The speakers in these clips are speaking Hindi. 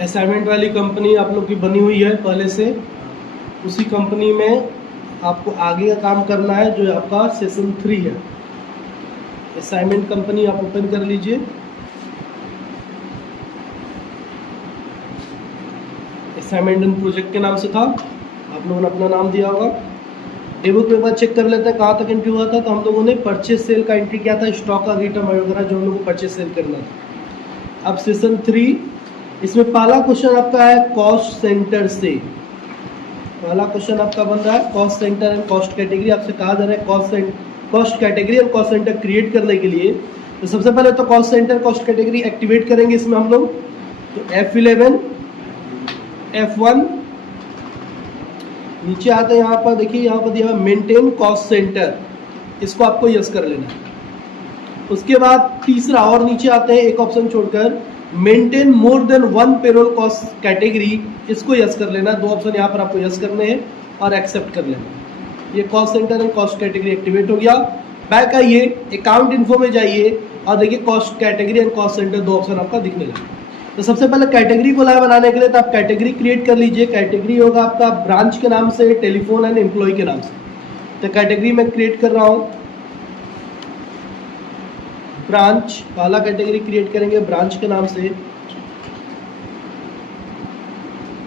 असाइनमेंट वाली कंपनी आप लोग की बनी हुई है पहले से, उसी कंपनी में आपको आगे का काम करना है जो आपका सेशन 3 है। असाइनमेंट कंपनी आप ओपन कर लीजिए। असाइनमेंट एंड प्रोजेक्ट के नाम से था, आप लोगों ने अपना नाम दिया होगा। डेबुक में एक बार चेक कर लेते हैं कहाँ तक एंट्री हुआ था। तो हम लोगों ने परचेज सेल का एंट्री किया था, स्टॉक का आइटम वगैरह जो हम लोग को परचेज सेल करना था। अब सेशन 3, इसमें पहला क्वेश्चन आपका है कॉस्ट सेंटर से। पहला क्वेश्चन आपका बन रहा है cost centre and cost category. आपसे कहा जा रहा है कॉस्ट कैटेगरी और कॉस्ट सेंटर क्रिएट करने के लिए तो सबसे पहले तो cost centre cost category activate करेंगे इसमें हम लोग। तो F11 F1 नीचे आते हैं, यहाँ पर देखिए, यहाँ पर दिया हुआ मेंटेन कॉस्ट सेंटर, इसको आपको यस कर लेना है। उसके बाद तीसरा और नीचे आते हैं एक ऑप्शन छोड़कर, maintain more than 1 payroll cost category, इसको यस कर लेना। 2 ऑप्शन यहाँ पर आपको यस करने हैं और एक्सेप्ट कर लेना। ये cost centre and cost category activate हो गया। बैक आइए, अकाउंट इन्फो में जाइए और देखिए cost category and cost centre 2 option आपका दिखने लगा। तो सबसे पहले कैटेगरी को लाए बनाने के लिए तो आप कैटेगरी क्रिएट कर लीजिए। कैटेगरी होगा आपका ब्रांच के नाम से, टेलीफोन एंड एम्प्लॉय के नाम से। तो कैटेगरी में क्रिएट कर रहा हूँ ब्रांच, पहला कैटेगरी क्रिएट करेंगे ब्रांच के नाम से,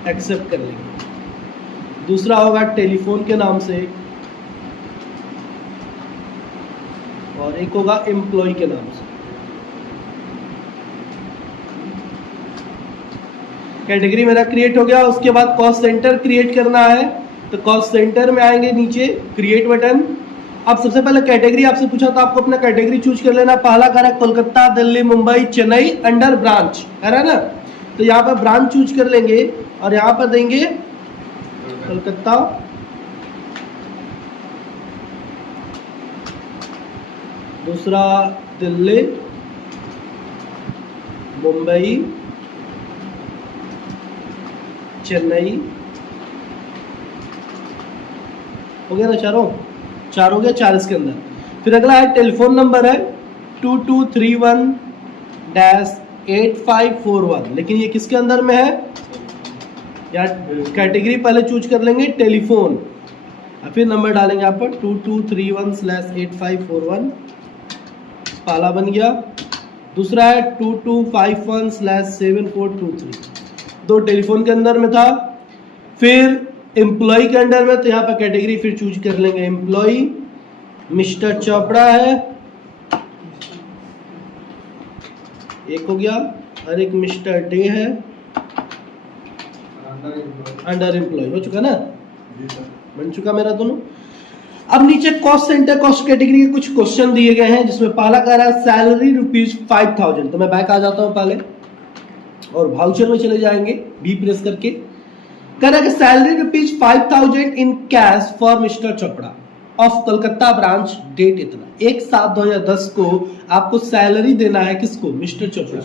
एक्सेप्ट कर लेंगे। दूसरा होगा टेलीफोन के नाम से और एक होगा एम्प्लॉय के नाम से। कैटेगरी मेरा क्रिएट हो गया। उसके बाद कॉस्ट सेंटर क्रिएट करना है तो कॉस्ट सेंटर में आएंगे, नीचे क्रिएट बटन। अब सबसे पहले कैटेगरी आपसे पूछा था, आपको अपना कैटेगरी चूज कर लेना। पहला कह रहा है कोलकाता, दिल्ली, मुंबई, चेन्नई अंडर ब्रांच, है ना। तो यहाँ पर ब्रांच चूज कर लेंगे और यहाँ पर देंगे कोलकाता, दूसरा दिल्ली, मुंबई, चेन्नई, हो गया ना, चार हो गया, 4 इसके अंदर। फिर अगला है टेलीफोन नंबर है 2231-8541, लेकिन ये किसके अंदर में है यार। कैटेगरी पहले चूज कर लेंगे टेलीफोन, फिर नंबर डालेंगे आप पर 2231/8541, पहला बन गया। दूसरा है 2251/7423, 2 टेलीफोन के अंदर में था। फिर एम्प्लॉय के अंडर में, तो यहाँ पर कैटेगरी फिर चूज कर लेंगे एम्प्लॉय, मिस्टर चोपड़ा है, एक हो गया, और एक मिस्टर डे है, अंडर एम्प्लॉय हो चुका ना, बन चुका मेरा दोनों। अब नीचे कॉस्ट सेंटर कॉस्ट कैटेगरी के कुछ क्वेश्चन दिए गए हैं, जिसमें पहला कह रहा है सैलरी ₹5000। तो मैं बैक आ जाता हूं पहले और वाउचर में चले जाएंगे, बी प्रेस करके। कह रहा है कि salary ₹5000 in cash for mister Chopra of Kolkata branch, date इतना 1/7/2010 को आपको सैलरी देना है। किसको? मिस्टर चोपड़ा।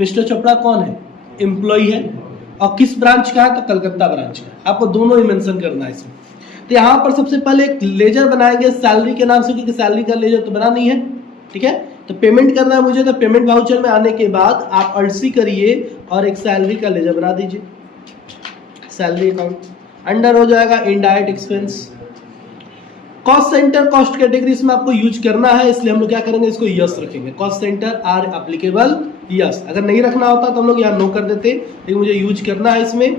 मिस्टर चोपड़ा कौन है? एम्प्लॉय है, और किस ब्रांच का है? तो कलकत्ता ब्रांच का। आपको दोनों ही मेंशन करना है इसमें। तो यहाँ पर सबसे पहले एक लेजर बनाएंगे सैलरी के नाम से, क्योंकि सैलरी का लेजर तो बना नहीं है, ठीक है। तो पेमेंट करना है मुझे, तो पेमेंट वाउचर में आने के बाद आप अर्सी करिए और एक सैलरी का लेजर बना दीजिए। सैलरी अकाउंट अंडर हो जाएगा indirect expense. Cost centre cost category इसमें आपको यूज करना है, इसलिए हम लोग क्या करेंगे, इसको यस रखेंगे। Cost centre are applicable yes. अगर नहीं रखना होता तो हम लोग यहाँ नो कर देते, लेकिन मुझे यूज करना है इसमें।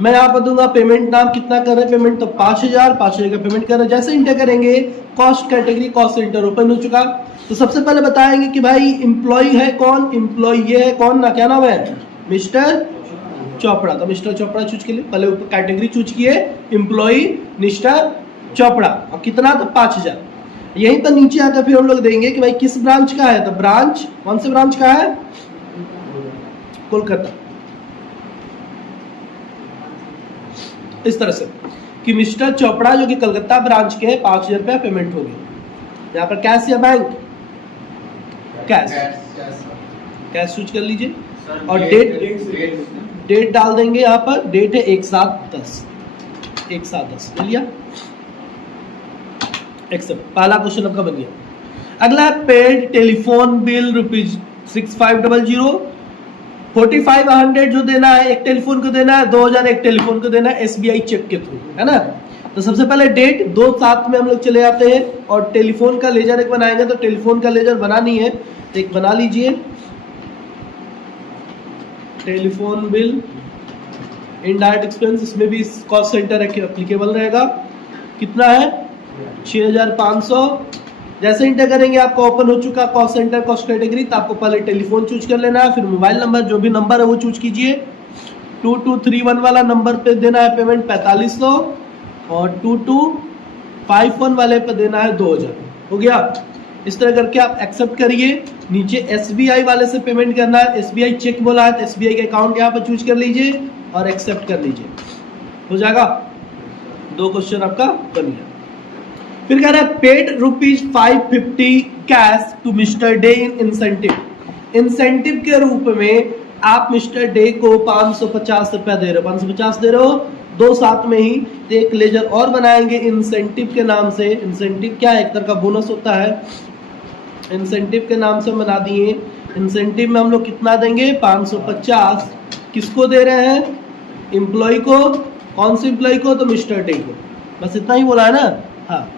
मैं यहाँ पर दूंगा पेमेंट नाम, कितना कर रहे हैं पेमेंट, तो 5000 का पेमेंट कर रहे हैं। जैसे इंटर करेंगे cost category cost centre open हो चुका। तो सबसे पहले बताएंगे कि भाई एम्प्लॉय है कौन, एम्प्लॉय ये है कौन ना, क्या नाम है, मिस्टर चोपड़ा। तो मिस्टर चोपड़ा चूज के लिए पहले कैटेगरी चूज किए एम्प्लॉय मिस्टर चोपड़ा, और कितना, तो 5000। यहीं पर नीचे आकर फिर हम लोग देंगे कि भाई किस ब्रांच का है, तो ब्रांच कौन से ब्रांच का है, कोलकाता। इस तरह से कि मिस्टर चोपड़ा जो कि कलकत्ता ब्रांच के 5000 रुपया पेमेंट हो गया। यहाँ पर कैश या बैंक, कैश चूज कर लीजिए और डेट डाल देंगे। यहाँ पर डेट है 1/7/10 ले लिया, एक्सेप्ट। पहला क्वेश्चन आपका बन गया। अगला है पेड टेलीफोन बिल ₹6500 4500 जो देना है एक टेलीफोन को देना है, 2000 एक टेलीफोन को देना है SBI चेक के थ्रू, है ना। तो सबसे पहले डेट 2/7 में हम लोग चले जाते हैं और टेलीफोन का लेजर एक बनाएंगे, तो टेलीफोन का लेजर बनानी है तो एक बना लीजिए। टेलीफोन बिल इनडायरेक्ट एक्सपेंस, इसमें भी कॉस्ट सेंटर एप्लीकेबल रहेगा। कितना है 6500। जैसे इंटर करेंगे आपका ओपन हो चुका कॉस्ट सेंटर कॉस्ट कैटेगरी, तो आपको पहले टेलीफोन चूज कर लेना है, फिर मोबाइल नंबर जो भी नंबर है वो चूज कीजिए। 2231 वाला नंबर पे देना है पेमेंट 4500 और 2251 वाले पे देना है 2000। हो गया। इस तरह करके आप एक्सेप्ट करिए। नीचे SBI वाले से पेमेंट करना है, SBI चेक बोला है तो SBI के अकाउंट यहाँ पर चूज कर लीजिए और एक्सेप्ट कर लीजिए, हो जाएगा। 2 क्वेश्चन आपका बन गया। फिर कह रहा है paid ₹550 cash to mister Dey in incentive. Incentive के रूप में आप मिस्टर डे को 550 रुपया दे रहे हो, 550 दे रहे हो। 2/7 में ही एक लेजर और बनाएंगे इंसेंटिव के नाम से। इंसेंटिव क्या है, एक तरह का बोनस होता है। इंसेंटिव के नाम से बना दिए। इंसेंटिव में हम लोग कितना देंगे 550। किसको दे रहे हैं, एम्प्लॉय को। कौन से एम्प्लॉय को, तो मिस्टर डे को। बस इतना ही बोला है ना। हाँ,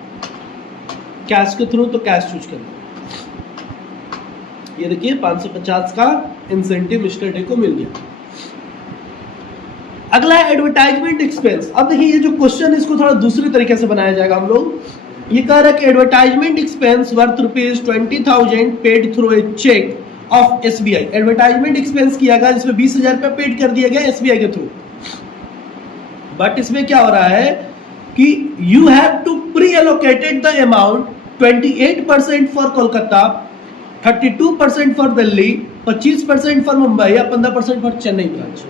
कैश के थ्रू तो कैश चूज करना। ये देखिए 550 का इंसेंटिव मिस्टर डे को मिल गया। अगला है एडवर्टाइजमेंट एक्सपेंस। अब देखिए ये जो क्वेश्चन इसको थोड़ा दूसरे तरीके से बनाया जाएगा हम लोग। ये कह रहा है कि advertisement expense worth ₹20,000 paid through a cheque of SBI। Advertisement expense किया गया जिसमें 20,000 रुपया पेड कर दिया गया SBI के थ्रू। बट इसमें क्या हो रहा है कि you have to pre allocated the amount 28% for Kolkata, 32% for Delhi, 25% for Mumbai या 15% फॉर चेन्नई ब्रांच।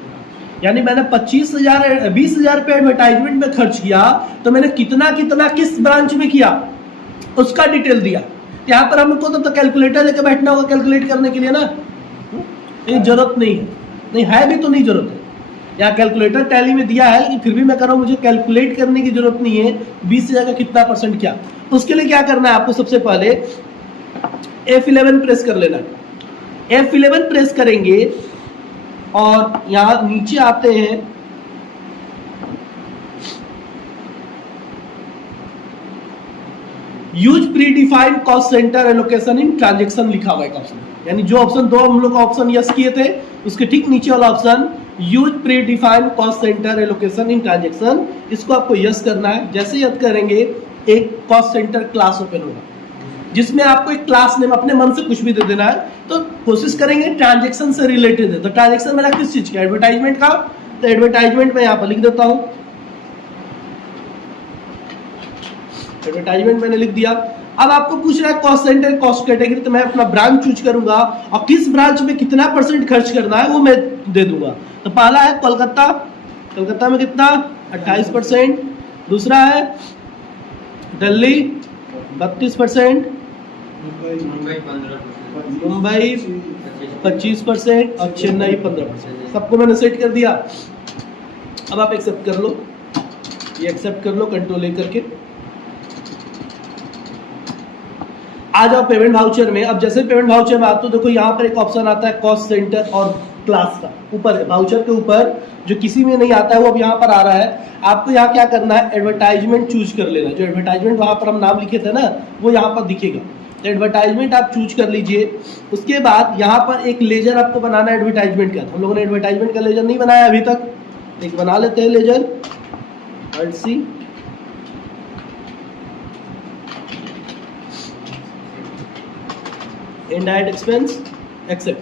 यानी मैंने 20,000 रुपये एडवर्टाइजमेंट में खर्च किया, तो मैंने कितना कितना किस ब्रांच में किया उसका डिटेल दिया। यहाँ पर हमको तो कैलकुलेटर लेके बैठना होगा कैलकुलेट करने के लिए ना। ये जरूरत नहीं है, नहीं है भी तो नहीं जरूरत है। यहाँ कैलकुलेटर टैली में दिया है, लेकिन फिर भी मैं कर रहा हूँ, मुझे कैलकुलेट करने की जरूरत नहीं है 20,000 का कितना परसेंट क्या। तो उसके लिए क्या करना है आपको, सबसे पहले F11 प्रेस कर लेना है। F11 प्रेस करेंगे और यहाँ नीचे आते हैं, use pre defined cost centre allocation in transaction लिखा हुआ है ऑप्शन। यानी जो ऑप्शन 2 हम लोग ऑप्शन यस किए थे उसके ठीक नीचे वाला option use pre defined cost centre allocation in transaction, इसको आपको यस करना है। जैसे यस करेंगे एक कॉस्ट सेंटर क्लास ओपन होगा जिसमें आपको एक क्लास नेम अपने मन से कुछ भी दे देना है। तो कोशिश करेंगे ट्रांजेक्शन से रिलेटेड है। तो ट्रांजेक्शन मेरा किस चीज का, एडवर्टाइजमेंट का। तो एडवर्टाइजमेंट में यहाँ पर लिख देता हूँ, एडवर्टाइजमेंट मैंने लिख दिया। अब आपको पूछ रहा है कॉस्ट सेंटर कॉस्ट कैटेगरी, तो मैं अपना ब्रांच चूज करूंगा और किस ब्रांच में कितना % खर्च करना है वो मैं दे दूंगा। तो पहला है कोलकाता, कोलकाता में कितना 28%। दूसरा है दिल्ली 32%, मुंबई 25% और चेन्नई 15%। सबको मैंने सेट कर दिया। अब आप एक्सेप्ट कर लो, ये एक्सेप्ट कर लो कंट्रोल ए करके। आ जाओ पेमेंट वाउचर में। अब जैसे पेमेंट वाउचर में आते हो देखो यहाँ पर एक ऑप्शन आता है कॉस्ट सेंटर और क्लास का, ऊपर है वाउचर के ऊपर, जो किसी में नहीं आता है वो अब यहाँ पर आ रहा है। आपको यहाँ क्या करना है, एडवर्टाइजमेंट चूज कर लेना। जो एडवर्टाइजमेंट वहाँ पर हम नाम लिखे थे ना वो यहाँ पर दिखेगा। तो एडवर्टाइजमेंट आप चूज कर लीजिए। उसके बाद यहाँ पर एक लेजर आपको बनाना है एडवर्टाइजमेंट का। हम लोगों ने एडवर्टाइजमेंट का लेजर नहीं बनाया अभी तक, एक बना लेते हैं ledger. Alt C, indirect expense, accept.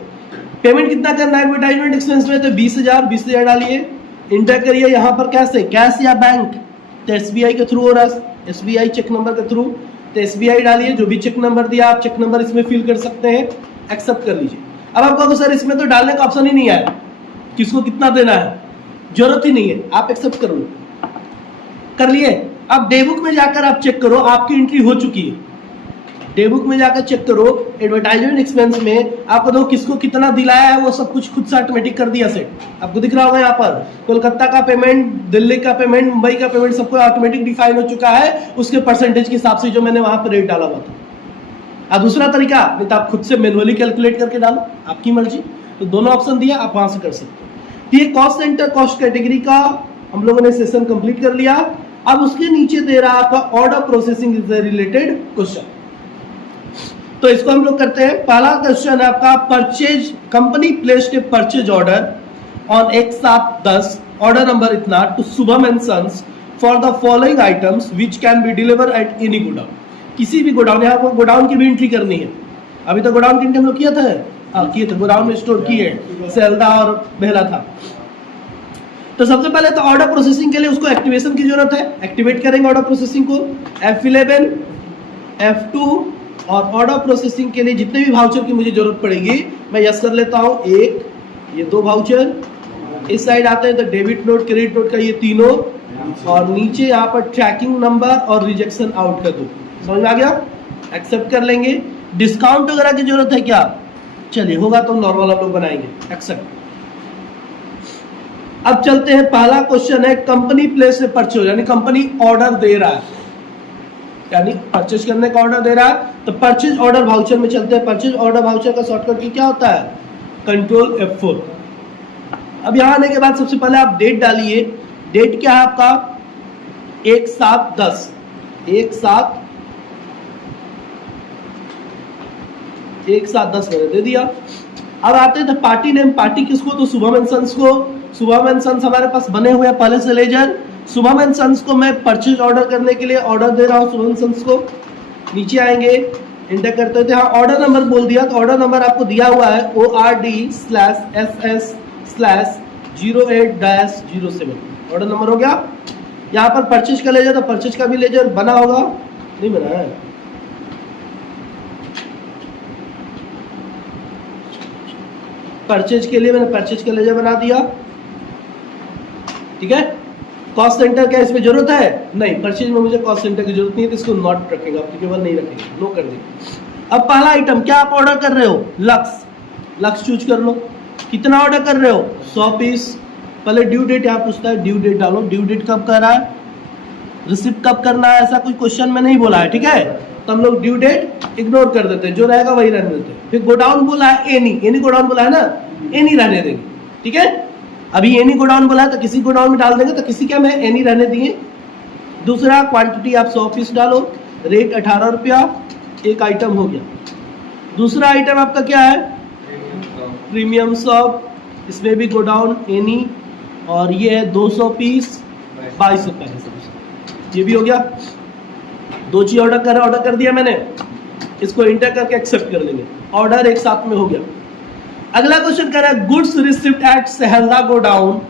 Payment कितना करना है एडवर्टाइजमेंट एक्सपेंस में, तो 20,000 डालिए। इंटर करिए यहाँ पर कैसे, कैश या बैंक। तो SBI के थ्रू हो रहा है, SBI चेक नंबर के थ्रू। तो SBI डालिए, जो भी चेक नंबर दिया आप चेक नंबर इसमें फिल कर सकते हैं। एक्सेप्ट कर लीजिए। अब आप कहोगे सर इसमें तो डालने का ऑप्शन ही नहीं आया, किसको कितना देना है, जरूरत ही नहीं है, आप एक्सेप्ट कर लो। कर लिए। अब डेबुक में जाकर आप चेक करो, आपकी एंट्री हो चुकी है। डेबुक में जाकर चेक करो, एडवर्टाइजमेंट एक्सपेंस में आपको दो किसको कितना दिलाया है वो सब कुछ खुद से ऑटोमेटिक कर दिया सेट। आपको दिख रहा होगा यहाँ पर कोलकाता का पेमेंट, दिल्ली का पेमेंट, मुंबई का पेमेंट सबको ऑटोमेटिक डिफाइन हो चुका है उसके परसेंटेज के हिसाब से जो मैंने वहां पर रेट डाला हुआ था। अब दूसरा तरीका, नहीं तो आप खुद से मैनुअली कैलकुलेट करके डालो, आपकी मर्जी। तो दोनों ऑप्शन दिया, आप वहां से कर सकते हो। तो ये कॉस्ट सेंटर कॉस्ट कैटेगरी का हम लोगों ने सेशन कंप्लीट कर लिया। अब उसके नीचे दे रहा आपका order processing is the related question, तो इसको हम लोग करते हैं। पहला क्वेश्चन है आपका purchase, company placed a purchase order on 1/7/10 order number इतना to Shubham and sons for the following items which can be deliver at any godown. किसी भी गोडाउन, यहाँ पर गोडाउन की भी एंट्री करनी है। अभी तो गोडाउन की एंट्री हम लोग किया था, किए थे, गोडाउन में स्टोर किए, सेल्दा और बेहला था। तो सबसे पहले तो ऑर्डर प्रोसेसिंग के लिए उसको एक्टिवेशन की जरूरत है, एक्टिवेट करेंगे ऑर्डर प्रोसेसिंग को। F11 F2 और ऑर्डर प्रोसेसिंग के लिए जितने भी वाउचर की मुझे जरूरत पड़ेगी मैं यस कर लेता हूँ। एक, ये 2 वाउचर, इस साइड आते हैं तो डेबिट नोट क्रेडिट नोट का ये तीनों, और नीचे यहाँ पर ट्रैकिंग नंबर और रिजेक्शन आउट का 2। समझ में आ गया? एक्सेप्ट कर लेंगे। डिस्काउंट वगैरह की जरूरत है क्या? चलिए होगा तो नॉर्मल हम लोग बनाएंगे, एक्सेप्ट। अब चलते हैं, पहला क्वेश्चन है कंपनी प्लेस में परचेज, यानी कंपनी ऑर्डर दे रहा है, यानी परचेज करने का ऑर्डर दे रहा है। तो परचेज ऑर्डर वाउचर में चलते हैं। परचेज ऑर्डर वाउचर का शॉर्टकट की क्या होता है? Control F4। अब यहां आने के बाद सबसे पहले आप डेट डालिए। डेट क्या है आपका? 1/7/10, 1/7/10 मैंने दे दिया। अब आते हैं तो पार्टी नेम, पार्टी किसको? तो शुभम एंड सन्स को। शुभम एंड सन्स हमारे पास बने हुए हैं पहले से लेजर। शुभम एंड सन्स को मैं परचेज ऑर्डर करने के लिए ऑर्डर दे रहा हूँ शुभम एंड सन्स को। नीचे आएंगे, इंटर करते थे, हाँ ऑर्डर नंबर बोल दिया, तो ऑर्डर नंबर आपको दिया हुआ है ORD/SS/08-07। ऑर्डर नंबर हो गया। यहाँ पर परचेज का लेजर, तो परचेज का भी लेजर बना होगा, नहीं बना है? परचेज के लिए मैंने परचेज का लेजर बना दिया, ठीक है। कॉस्ट सेंटर क्या इसमें जरूरत है? नहीं, परचेज में मुझे कॉस्ट सेंटर की जरूरत नहीं है, तो इसको नॉट रखेंगे, एप्लीकेबल नहीं रखेंगे, नो कर देंगे। अब पहला आइटम क्या आप ऑर्डर कर रहे हो? लक्स, लक्स चूज कर लो। कितना ऑर्डर कर रहे हो? 100 पीस। पहले ड्यू डेट यहाँ पूछता है, ड्यू डेट डालो। ड्यू डेट कब कर रहा है, रिसिप्ट कब करना है, ऐसा कोई क्वेश्चन में नहीं बोला है, ठीक है। तो हम लोग ड्यू डेट इग्नोर कर देते हैं, जो रहेगा वही रहने देते हैं। फिर गोडाउन बोला है एनी, एनी गोडाउन बोला है ना, एनी रहने देंगे, ठीक है। अभी एनी गोडाउन बोला है तो किसी गोडाउन में डाल देंगे, तो किसी क्या में एनी रहने दिए। दूसरा क्वांटिटी आप 100 पीस डालो, रेट 18 रुपया, एक आइटम हो गया। दूसरा आइटम आपका क्या है? प्रीमियम शॉप, इसमें भी गोडाउन एनी, और ये है 200 पीस 22 रुपए, ये भी हो गया। 2 चीज ऑर्डर कर दिया मैंने, इसको इंटर करके एक्सेप्ट कर लेंगे, ऑर्डर एक साथ में हो गया। अगला क्वेश्चन कह रहा है goods received at Sealdah godown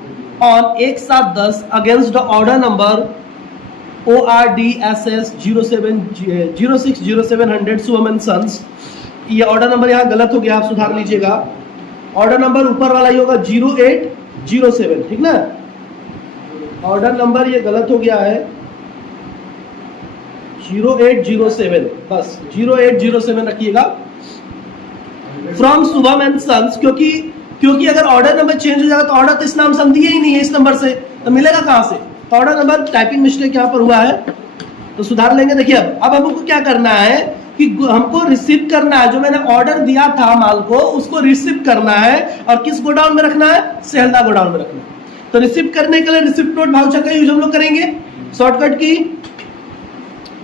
on 1/7/10 against the order number ORDSS060700 Shubham and sons. ये ऑर्डर नंबर यहाँ गलत हो गया, आप सुधार लीजिएगा। ऑर्डर नंबर ऊपर वाला ही होगा 0807, ठीक ना। ऑर्डर नंबर ये गलत हो गया है 0807, बस 0807 रखिएगा फ्रॉम शुभम एंड सन्स। क्योंकि अगर ऑर्डर नंबर चेंज हो जाएगा तो ऑर्डर तो इस नाम से हम दिए ही नहीं है, इस नंबर से तो मिलेगा कहां से? तो ऑर्डर नंबर टाइपिंग मिस्टेक यहाँ पर हुआ है, तो सुधार लेंगे। देखिए अब हमको क्या करना है कि हमको रिसीव करना है, जो मैंने ऑर्डर दिया था माल को उसको रिसीव करना है, और किस गोडाउन में रखना है? सेहल्दा गोडाउन में रखना है। तो रिसीव करने के लिए रिसिप्ट नोट वाउचर का यूज हम लोग करेंगे, शॉर्टकट की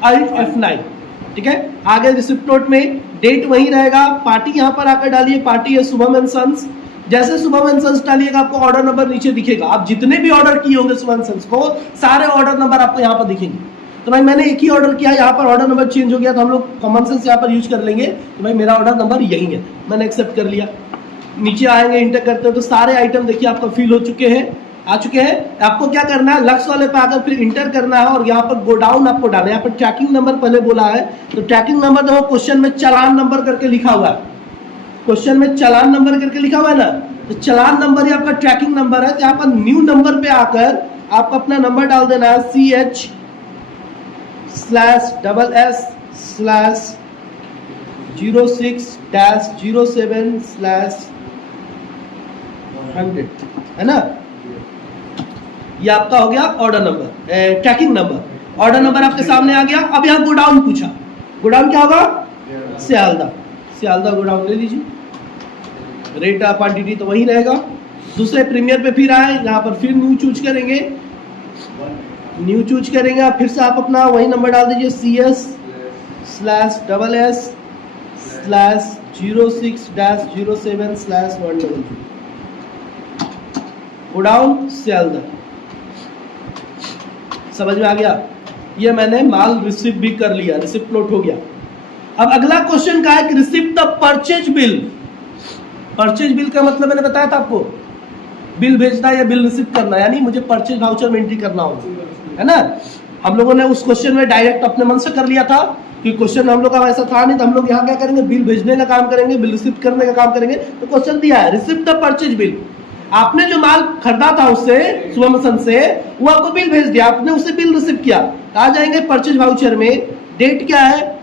F9, ठीक है। आगे रिसिप्ट नोट में डेट वही रहेगा, पार्टी यहाँ पर आकर डालिए, पार्टी है शुभम एंड सन्स। जैसे शुभम एंड सन्स डालिएगा आपको ऑर्डर नंबर नीचे दिखेगा, आप जितने भी ऑर्डर किए होंगे शुभम एंड सन्स को सारे ऑर्डर नंबर आपको यहाँ पर दिखेंगे। तो भाई मैंने एक ही ऑर्डर किया, यहाँ पर ऑर्डर नंबर चेंज हो गया, तो हम लोग कॉमन सेंस यहाँ पर यूज कर लेंगे, तो भाई मेरा ऑर्डर नंबर यही है, मैंने एक्सेप्ट कर लिया। नीचे आएंगे, इंटर करते हैं, तो सारे आइटम देखिए आपका फिल हो चुके हैं, आ चुके हैं। आपको क्या करना है, लक्स वाले पे आकर फिर इंटर करना है, और यहाँ पर गोडाउन आपको डालना है। यहाँ पर ट्रैकिंग नंबर पहले बोला है, तो ट्रैकिंग नंबर देखो क्वेश्चन में चालान नंबर करके लिखा हुआ है, क्वेश्चन में चालान नंबर करके लिखा हुआ है ना, तो चालान नंबर ही आपका ट्रैकिंग नंबर है। तो यहाँ पर न्यू नंबर पे आकर आपको अपना नंबर डाल देना है, CH/SS/06-07/100, है ना। ये आपका हो गया order number, tracking number. Order number आपके सामने आ गया। अब यहाँ गोडाउन पूछा, गोडाउन क्या होगा? सियालदा, सियालदा गोडाउन ले लीजिए। रेट क्वांटिटी तो वही रहेगा। दूसरे प्रीमियर पे फिर आए, यहाँ पर फिर न्यू चूज करेंगे, न्यू चूज करेंगे आप, फिर से आप अपना वही नंबर डाल दीजिए CS/SS/06-07/122 गोडाउन सियालदा। समझ में आ गया? ये मैंने माल रिसीव भी कर लिया, रिसिप्ट नोट हो गया। अब अगला क्वेश्चन का है कि receipt the purchase bill. Purchase bill का मतलब मैंने बताया था आपको, बिल भेजना या बिल रिसीव करना, यानी मुझे परचेज वाउचर में एंट्री करना होगा, है ना। हम लोगों ने उस क्वेश्चन में डायरेक्ट अपने मन से कर लिया था कि क्वेश्चन हम लोग का वैसा था नहीं, तो हम लोग यहाँ क्या करेंगे, बिल भेजने का काम करेंगे, बिल रिसीव करने का काम करेंगे। तो क्वेश्चन दिया है रिसिप्ट द परचेज बिल, आपने जो माल खरीदा था उससे सुबह से, वो आपको बिल भेज दिया, आपने उससे बिल रिसीव किया, आ जाएंगे परचेज वाउचर में। डेट क्या है,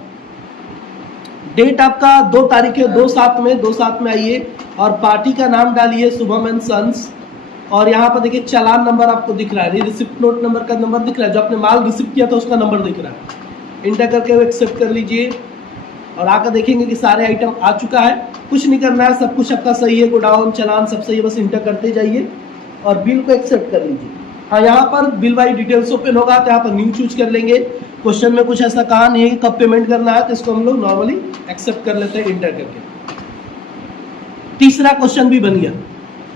डेट आपका 2 तारीख है, 2/7 में आइए और पार्टी का नाम डालिए शुभम एंड सन्स, और यहाँ पर देखिए चालान नंबर आपको दिख रहा है, रिसिप्ट नोट नंबर का नंबर दिख रहा है, जो आपने माल रिसीव किया था उसका नंबर दिख रहा है, इंटर करके वो एक्सेप्ट कर लीजिए और आकर देखेंगे कि सारे आइटम आ चुका है। कुछ नहीं करना है, सब कुछ आपका सही है, गोडाउन चालान सब सही है, बस इंटर करते जाइए और बिल को एक्सेप्ट कर लीजिए। हाँ, यहाँ पर बिल वाई डिटेल्स ओपन होगा तो यहाँ पर न्यू चूज कर लेंगे। क्वेश्चन में कुछ ऐसा कहा नहीं है कि कब पेमेंट करना है, तो इसको हम लोग नॉर्मली एक्सेप्ट कर लेते हैं इंटर करके। तीसरा क्वेश्चन भी बन गया।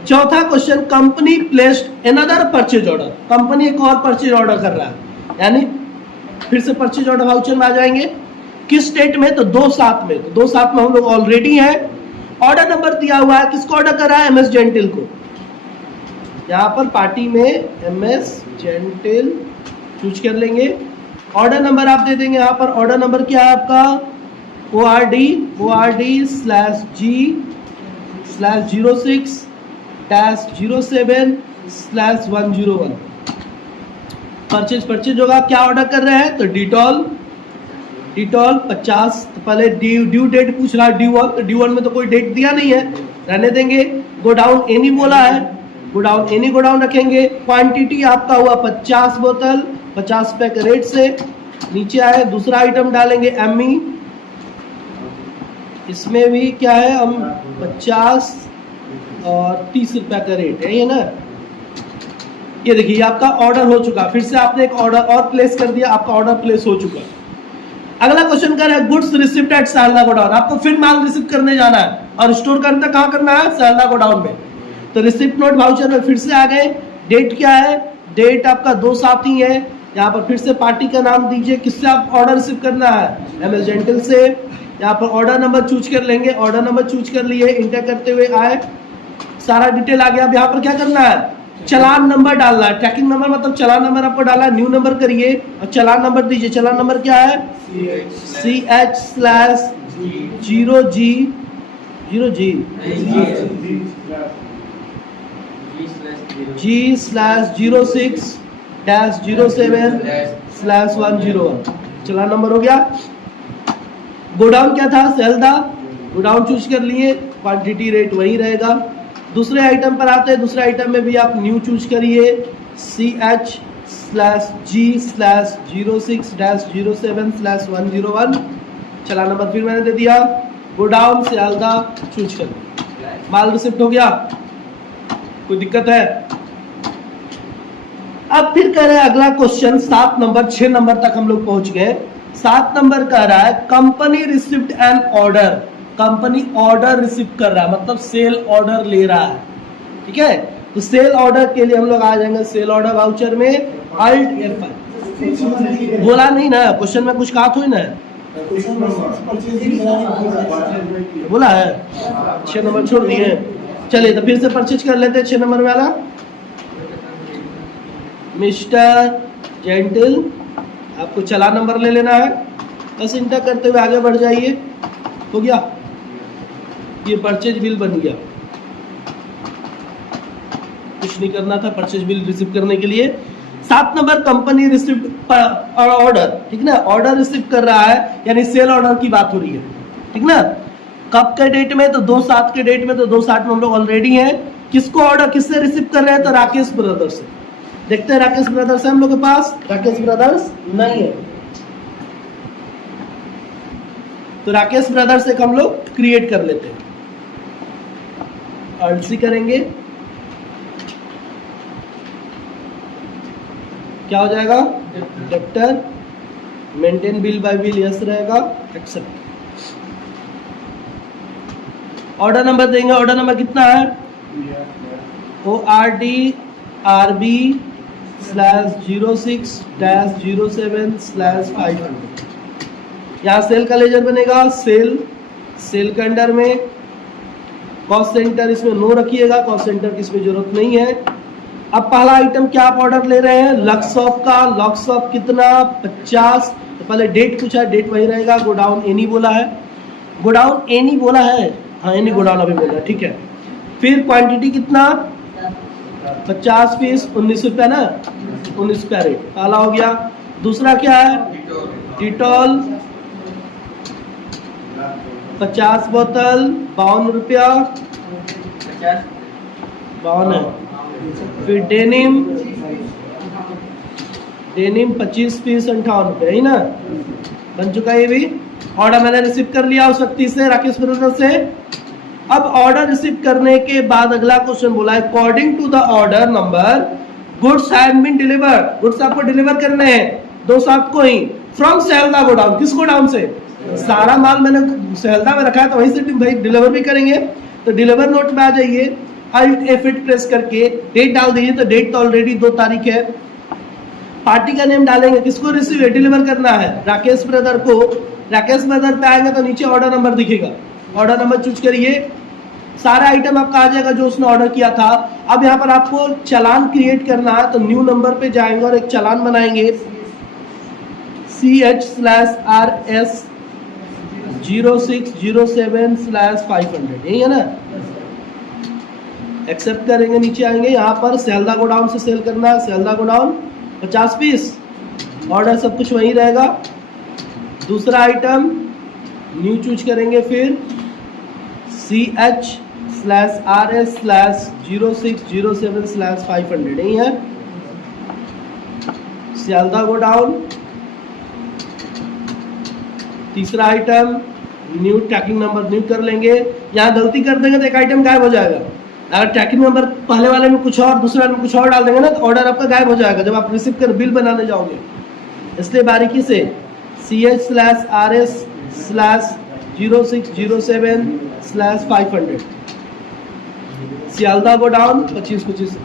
चौथा question, company placed another purchase order, company एक और परचेज ऑर्डर कर रहा है, यानी फिर से परचेज ऑर्डर वाउचर में आ जाएंगे। किस डेट में, तो 2/7 में, तो 2/7 में हम लोग ऑलरेडी हैं। ऑर्डर नंबर दिया हुआ है, किसको ऑर्डर कर रहा है, MS जेंटिल को। यहाँ पर पार्टी में MS जेंटिल चूज कर लेंगे। ऑर्डर नंबर आप दे देंगे, यहाँ पर ऑर्डर नंबर क्या है आपका, ORD/G/06-07/101। परचेज होगा, क्या ऑर्डर कर रहे हैं, तो डिटॉल 50। तो पहले ड्यू डेट पूछ रहा है, ड्यू वन में तो कोई डेट दिया नहीं है, रहने देंगे। गोडाउन एनी बोला है, गोडाउन एनी गोडाउन रखेंगे। क्वांटिटी आपका हुआ 50 बोतल, 50 पैक रेट से नीचे आए। दूसरा आइटम डालेंगे ME, इसमें भी क्या है, हम 50 और 30 रुपया का रेट है, ये ना। ये देखिए आपका ऑर्डर हो चुका, फिर से आपने एक ऑर्डर और प्लेस कर दिया, आपका ऑर्डर प्लेस हो चुका। अगला क्वेश्चन कर रहा है गुड्स रिसिप्ट एट सालदा गोडाउन, आपको फिर माल रिसीव करने जाना है और स्टोर करना कहाँ करना है, सालदा गोडाउन में। तो रिसिप्ट नोट वाउचर में फिर से आ गए। डेट क्या है, डेट आपका 2/7 ही है। यहाँ पर फिर से पार्टी का नाम दीजिए, किससे आप ऑर्डर रिसीव करना है, MS जेंटिल से। यहाँ पर ऑर्डर नंबर चूज कर लेंगे, ऑर्डर नंबर चूज कर लिए, इंटर करते हुए आए, सारा डिटेल आ गया। अब यहाँ पर क्या करना है, चलान नंबर डालना है। ट्रैकिंग नंबर मतलब चलान नंबर आपको डाला है, न्यू नंबर करिए और चलान नंबर दीजिए। चलान नंबर क्या है, CH/G/06-07/101। चलान नंबर हो गया। गोडाउन क्या था, सेल्दा, गोडाउन चूज कर लिए, क्वांटिटी रेट वही रहेगा। दूसरे आइटम पर आते हैं, दूसरे आइटम में भी आप न्यू चूज करिए, CH/G/06-07/101। चला नंबर फिर मैंने दे दिया। गोडाउन सियालदा चूज कर, माल रिसिप्ट हो गया, कोई दिक्कत है। अब फिर कह रहे हैं अगला क्वेश्चन 7 नंबर, 6 नंबर तक हम लोग पहुंच गए। 7 नंबर कह रहा है company receipt an order, company order receive कर रहा है, मतलब सेल ऑर्डर ले रहा है, ठीक है। तो सेल ऑर्डर के लिए हम लोग आ जाएंगे सेल ऑर्डर वाउचर में, Alt F5। बोला नहीं ना क्वेश्चन में, कुछ कहा थोड़ी ना है, बोला है। 6 नंबर छोड़ दिए, चलिए तो फिर से परचेज कर लेते हैं। 6 नंबर वाला, मिस्टर जेंटिल, आपको चला नंबर ले लेना है, बस इंटर करते हुए आगे बढ़ जाइए। हो गया, ये परचेज बिल बन गया, कुछ नहीं करना था परचेज बिल रिसीव करने के लिए। 7 नंबर कंपनी रिसीव ऑर्डर, ठीक ना, ऑर्डर रिसीव कर रहा है, यानी सेल ऑर्डर की बात हो रही है, ठीक ना। कब के डेट में, तो 2/7 के डेट में, तो 2/7 में हम लोग ऑलरेडी हैं। किसको ऑर्डर, किससे रिसीव कर रहे हैं, तो राकेश ब्रदर्स से। देखते हैं राकेश ब्रदर्स है हम लोग के पास, राकेश ब्रदर्स नहीं है, तो राकेश ब्रदर्स एक हम लोग क्रिएट कर लेते हैं। RC करेंगे, क्या हो जाएगा? Debtor. Maintain bill bye bill yes रहेगा, एक्सेप्ट। ऑर्डर नंबर देंगे, ऑर्डर नंबर कितना है? ORDRB/06-07/500। यहाँ सेल का लेजर बनेगा, सेल के अंडर में कॉस्ट सेंटर इसमें नो रखिएगा, कॉस्ट सेंटर की इसमें जरूरत नहीं है। अब पहला आइटम क्या आप ऑर्डर ले रहे हैं? लक्सॉप का। लक्सॉप कितना? 50। तो पहले डेट पूछा है, डेट वही रहेगा। गोडाउन एनी बोला है, गोडाउन एनी बोला है, हाँ एनी गोडाउन अभी बोला, ठीक है। फिर क्वांटिटी कितना? 50 पीस, 19 रुपया ना, 19 रुपया रेट पहला हो गया। दूसरा क्या है? डिटॉल 50 बोतल, 52 रुपया, 52 है। फिर डेनिम 25 पीस, 58 रुपये, ही ना, बन चुका है ये भी। ऑर्डर मैंने रिसीव कर लिया उस व्यक्ति से, राकेश ब्रदर से। अब ऑर्डर रिसीव करने के बाद अगला क्वेश्चन बोला है, according to the order number goods have been delivered. Goods आपको डिलीवर करने हैं 2-7 को ही, फ्रॉम सेल्दा गोडाउन। किस गोडाउन से? सारा माल मैंने सेल्दा में रखा है तो वहीं से भाई डिलीवर भी करेंगे। तो डिलीवर नोट में आ जाइए, Alt F8 प्रेस करके डेट डाल दीजिए। तो डेट तो ऑलरेडी 2 तारीख है। पार्टी का नेम डालेंगे, किसको रिसीव डिलीवर करना है? राकेश ब्रदर को। राकेश ब्रदर पे आएंगे तो नीचे ऑर्डर नंबर दिखेगा, ऑर्डर नंबर चूज करिए, सारा आइटम आपका आ जाएगा जो उसने ऑर्डर किया था। अब यहाँ पर आपको चालान क्रिएट करना है, तो न्यू नंबर पे जाएंगे और एक चालान बनाएंगे, CH/RS 0607/500, यही है ना। एक्सेप्ट करेंगे, नीचे आएंगे, यहाँ पर सेल्दा गोडाउन से सेल करना है, सेल्दा गोडाउन 50 पीस, ऑर्डर सब कुछ वही रहेगा। दूसरा आइटम न्यू चूज करेंगे, फिर CH/RS/0607/500, यही है सेल्दा गोडाउन। तीसरा item new tracking number new कर लेंगे। यहाँ गलती कर देंगे तो एक आइटम गायब हो जाएगा। अगर ट्रैकिंग नंबर पहले वाले में कुछ और दूसरे वाले में कुछ और डाल देंगे ना तो ऑर्डर आपका गायब हो जाएगा जब आप रिसीव कर बिल बनाने जाओगे। इसलिए बारीकी से CH/RS/0607/500 सियालदा गोडाउन 25।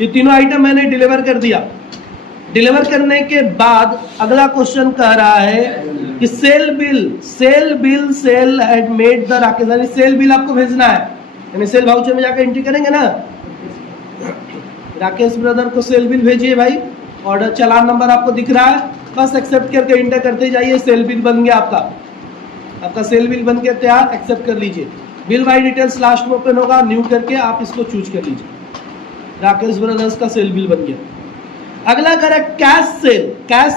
ये तीनों आइटम मैंने डिलीवर कर दिया। डिलीवर करने के बाद अगला क्वेश्चन कह रहा है कि sale bill had made the Rakesh, यानी सेल बिल आपको भेजना है, यानी सेल वाउचर में जाकर एंट्री करेंगे ना। राकेश ब्रदर को सेल बिल भेजिए भाई, ऑर्डर चालान नंबर आपको दिख रहा है, बस एक्सेप्ट करके एंटर करते जाइए। सेल बिल बन गया आपका सेल बिल बन के तैयार, एक्सेप्ट कर लीजिए। बिल बाय डिटेल्स लास्ट में ओपन होगा, न्यू करके आप इसको चूज कर लीजिए। राकेश ब्रदर्स का सेल बिल बन गया। अगला करें कैश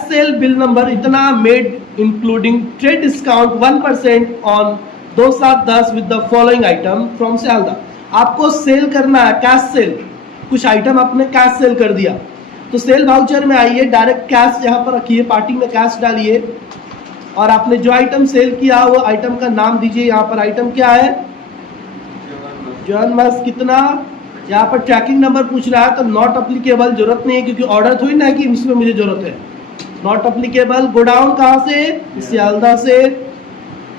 सेल बिल नंबर इतना made including trade discount 1% on 2710 with the following item from Sealdah. आपको सेल करना है कैश सेल, कुछ आइटम आपने कैश सेल कर दिया तो सेल वाउचर में आइए, डायरेक्ट कैश यहाँ पर रखिए, पार्टी में कैश डालिए और आपने जो आइटम सेल किया वो आइटम का नाम दीजिए। यहाँ पर आइटम क्या है? जॉन मस कितना, यहाँ पर ट्रैकिंग नंबर पूछ रहा है तो नॉट अप्लीकेबल, जरूरत नहीं है क्योंकि ऑर्डर थोड़ी ना है कि इसमें मुझे जरूरत है। Not applicable. गोडाउन कहाँ से? सियालदा से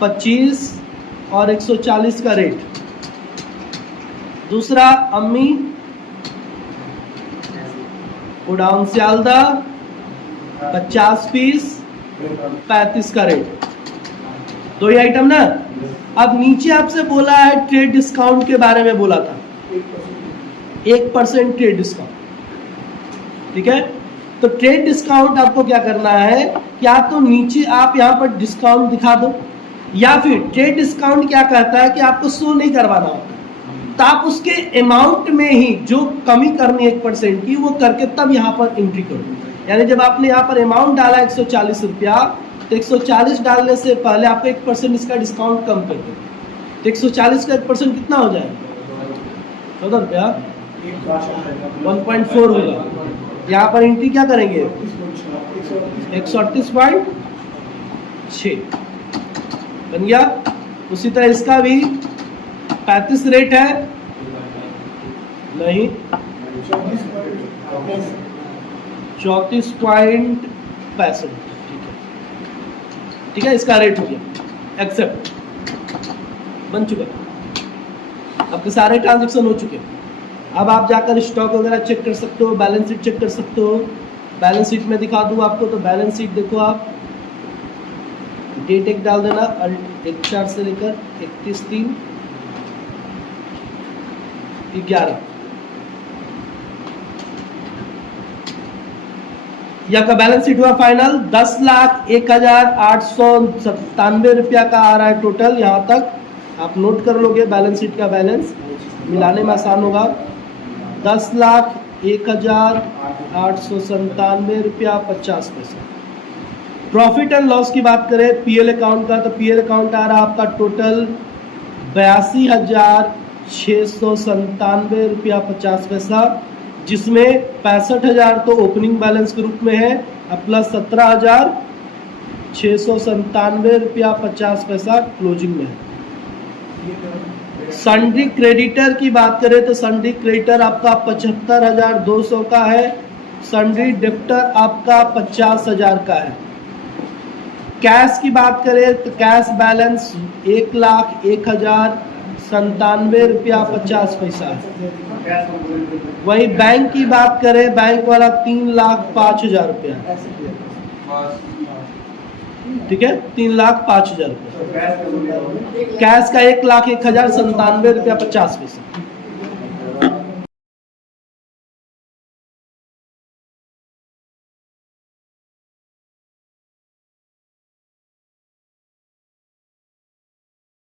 25 और 140 का रेट। दूसरा अम्मी गोडाउन सियालदा 50 पीस 35 का रेट, 2 ही आइटम ना। अब नीचे आपसे बोला है ट्रेड डिस्काउंट के बारे में बोला था, 1% ट्रेड डिस्काउंट, ठीक है। तो ट्रेड डिस्काउंट आपको क्या करना है, या तो नीचे आप यहाँ पर डिस्काउंट दिखा दो, या फिर ट्रेड डिस्काउंट क्या कहता है कि आपको शो नहीं करवाना होता, तो आप उसके अमाउंट में ही जो कमी करनी है 1% की वो करके तब यहाँ पर एंट्री करो। यानी जब आपने यहाँ पर अमाउंट डाला 140 रुपया तो 140 डालने से पहले आपको 1% इसका डिस्काउंट कम कर दो, तो 140 का 1% कितना हो जाएगा? 14 रुपया 1.4 होगा। यहाँ पर एंट्री क्या करेंगे? 138.6 बन गया। उसी तरह इसका भी 35 रेट है, नहीं, 34.65। ठीक है, इसका रेट हो गया एक्सेप्ट, बन चुका, आपके सारे ट्रांजेक्शन हो चुके। अब आप जाकर स्टॉक वगैरह चेक कर सकते हो, बैलेंस शीट चेक कर सकते हो। बैलेंस शीट में दिखा दूं आपको, तो बैलेंस शीट देखो आप, डेट एक डाल देना, 1/4 से लेकर 31/3/11। यह का बैलेंस शीट हुआ फाइनल, 10,01,897 रुपया का आ रहा है टोटल। यहाँ तक आप नोट कर लोगे, बैलेंस शीट का बैलेंस मिलाने में आसान होगा। 10,01,897 रुपया 50 पैसा। प्रॉफिट एंड लॉस की बात करें पीएल अकाउंट का, तो पीएल अकाउंट आ रहा है आपका टोटल 82,697 रुपया 50 पैसा, जिसमें 65,000 तो ओपनिंग बैलेंस के रूप में है, अब प्लस 17,697 रुपया 50 पैसा क्लोजिंग में है। सन्ड्री क्रेडिटर की बात करें तो सन्ड्री क्रेडिटर आपका 75,200 का है, सन्ड्री डेप्टर आपका 50,000 का है। कैश की बात करें तो कैश बैलेंस 1,01,097 रुपया 50 पैसा है। वही बैंक की बात करें, बैंक वाला 3,05,000 रुपया, ठीक है, 3,05,000 रुपया। कैश का 1,01,097 रुपया 50 पैसा।